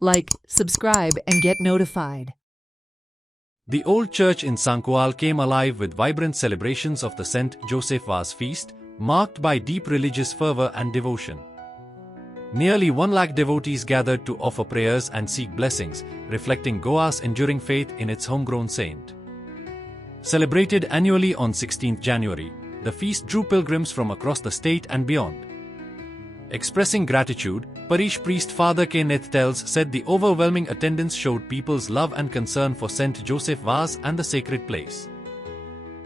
Like, subscribe, and get notified. The old church in Sankual came alive with vibrant celebrations of the Saint Joseph Vaz feast, marked by deep religious fervor and devotion. Nearly 1 lakh devotees gathered to offer prayers and seek blessings, reflecting Goa's enduring faith in its homegrown saint. Celebrated annually on 16th January, the feast drew pilgrims from across the state and beyond. Expressing gratitude, Parish priest Father Kenneth Tells said the overwhelming attendance showed people's love and concern for Saint Joseph Vaz and the sacred place.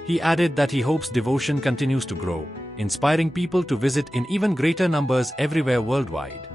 He added that he hopes devotion continues to grow, inspiring people to visit in even greater numbers everywhere worldwide.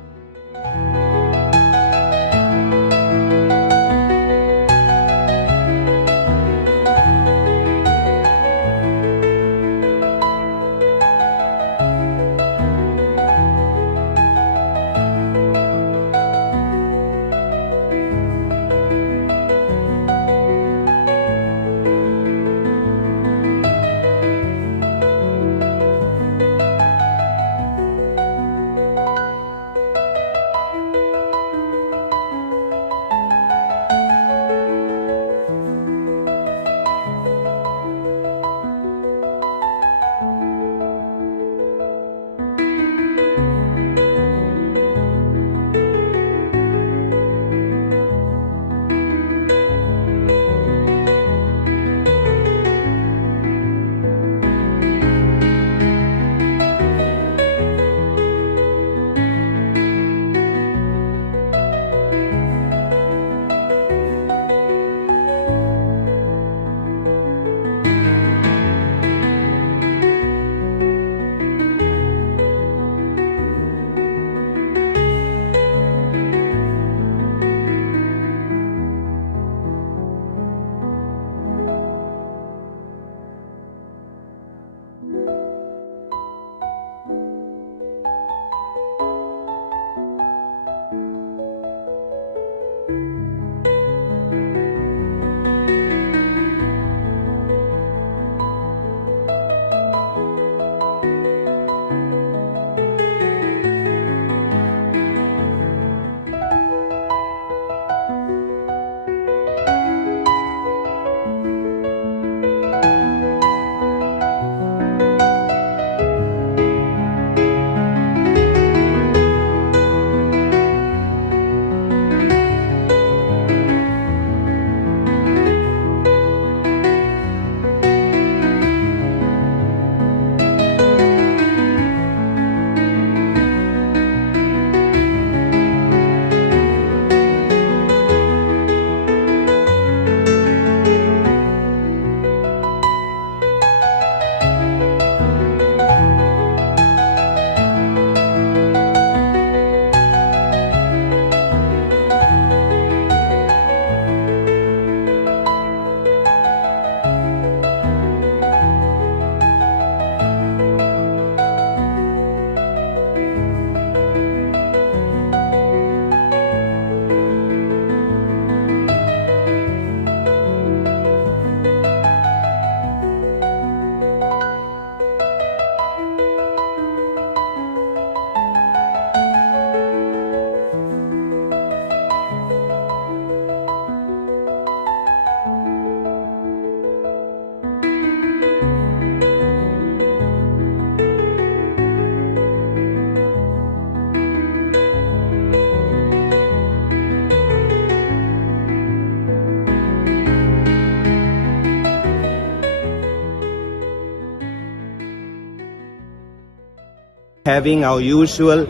Having our usual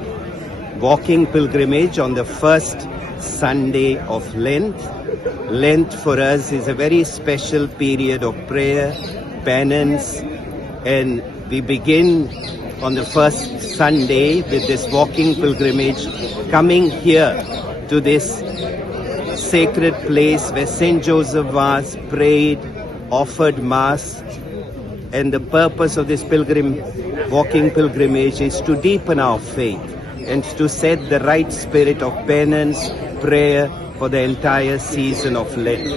walking pilgrimage on the first Sunday of Lent. Lent for us is a very special period of prayer, penance, and we begin on the first Sunday with this walking pilgrimage, coming here to this sacred place where Saint Joseph Vaz prayed, offered Mass, and the purpose of this walking pilgrimage is to deepen our faith and to set the right spirit of penance, prayer for the entire season of Lent.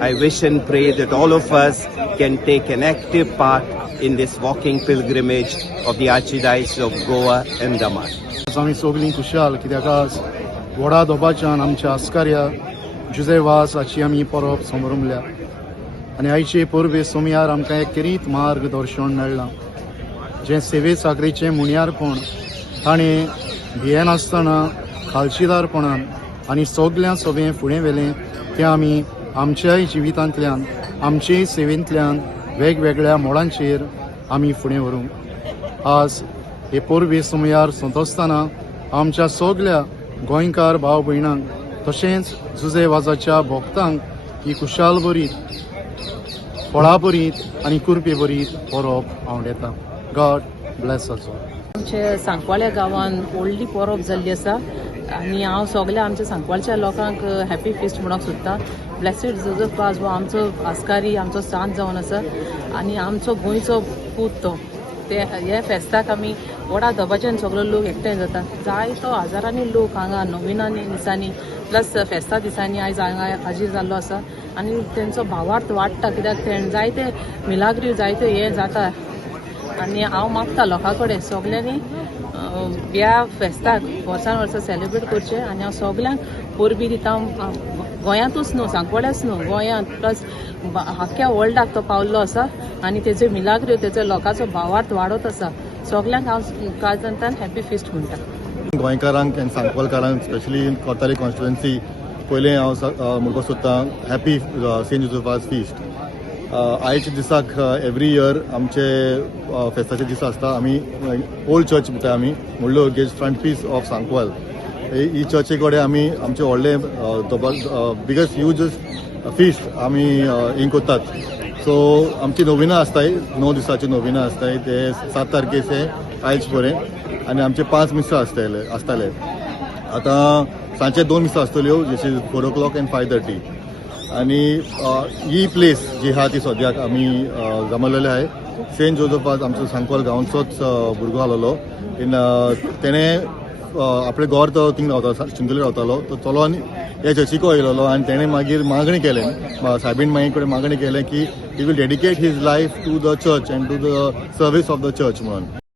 I wish and pray that all of us can take an active part in this walking pilgrimage of the Archdiocese of Goa and Daman. אז אני סובלים קושל, כי דאגז व्हडा दोबाच्यान आमच्या आस्कार्या जुझेवास हाची आमी परब समरुमल्या आनी आयचे परबे सोमयार आमकां एक किरीत मार्गदर्शन मेळ्ळां जें सेवे साकरेचें मुण्यारपण ताणें भियेन आसतना खालशीदारपणान आनी सगळ्या सभें फुडें व्हेलें तें आमी आमच्याय जिवितांतल्यान आमचेय सेवेंतल्यान वेगवेगळ्या मोडांचेर आमी फुडें व्हरूंक आज हे परबे सुमयार सोंतोसतना आमच्या सगळ्या गोंयकार भाव भयणांक तशेंच जुझेवाजाच्या भोगतांक ही खुशाल बरीत फळां बरीत आनी कुरपे बरीत परब आवडेता. God bless us all. आमच्या सांकवाळ्या गांवांत व्हडली परब जाल्ली आसा आनी हांव सगळ्या आमच्या सांकवाळच्या लोकांक हॅपी फिस्ट म्हणूंक सोदतां. ब्लेसीड जोजफ वाज हो आमचो आस्कारी आमचो सांत जावन आसा आनी आमचो गोंयचो पूत तो ते हे फेस्ताक आमी व्हडा दबाच्यान सगळो लोक एकठांय जाता. जायतो हजारांनी लोक हांगा नोविनांनी दिसांनी प्लस फेस्ता दिसांनी आयज हांगा हाजीर जाल्लो आसा आनी तेंचो भावार्थ वाडटा कित्याक ते जायते मिलाग्री जायते हे जाता आनी हांव मागता लोकां कडेन सगल्यांनी ह्या फेस्ताक वर्सान वर्सा सेलिब्रेट करचें आनी हांव सगल्यांक परबी दिता. गोंयांतूच न्हू सांकवाड्याच न्हू गोंयांत प्लस आख्ख्या वर्ल्डाक तो पावल्लो आसा आनी तेज्यो मिलाग्र्यो तेजो लोकांचो भावार्थ वाडत आसा. सगल्यांक हांव काळजांतल्यान हॅपी फिस्ट म्हणटा. गोंयकारांक आनी सांकवालकारांक स्पेशली कोर्ताली कॉन्स्टिट्युएन्सी पयलें हांव म्हणपाक सोदतां हॅपी सेंट जोसेफास फिस्ट. आयच्या दिसाक एवरी इयर आमचे फेस्ताचे दीस आसता आमी ओल्ड चर्च म्हणटा आमी व्हडलो गेज फ्रंट पीस ऑफ सांकवाल ही चर्चे कडेन आमी आमचे व्हडले बिगस्ट ह्यूजस्ट फिस्ट आमी हें करतात. सो आमची नोविना आसताय 9 दिसाची नोविना आसताय ते 7 तारखेचे आयज पर्यंत आनी आमचे 5 मिसां आसताले. आतां सांजचे 2 मिसां आसतल्यो जशी 4 o'clock and 5:30 आनी ही प्लेस जी आहा ती सद्याक आमी जमलेले आहे. सेंट जोसेफास आमचो सांकवाल गांवचोच भुरगो आसलेलो तेणें आपले गोर तो थिंग रावता चिंतोली रावतालो तो चलोन हे चर्चीको येयलोलो आनी तेणें मागीर मागणी केलें सायबीण माई कडेन मागणी केलें की ही will dedicate his life to the church and to the service of the church म्हणून.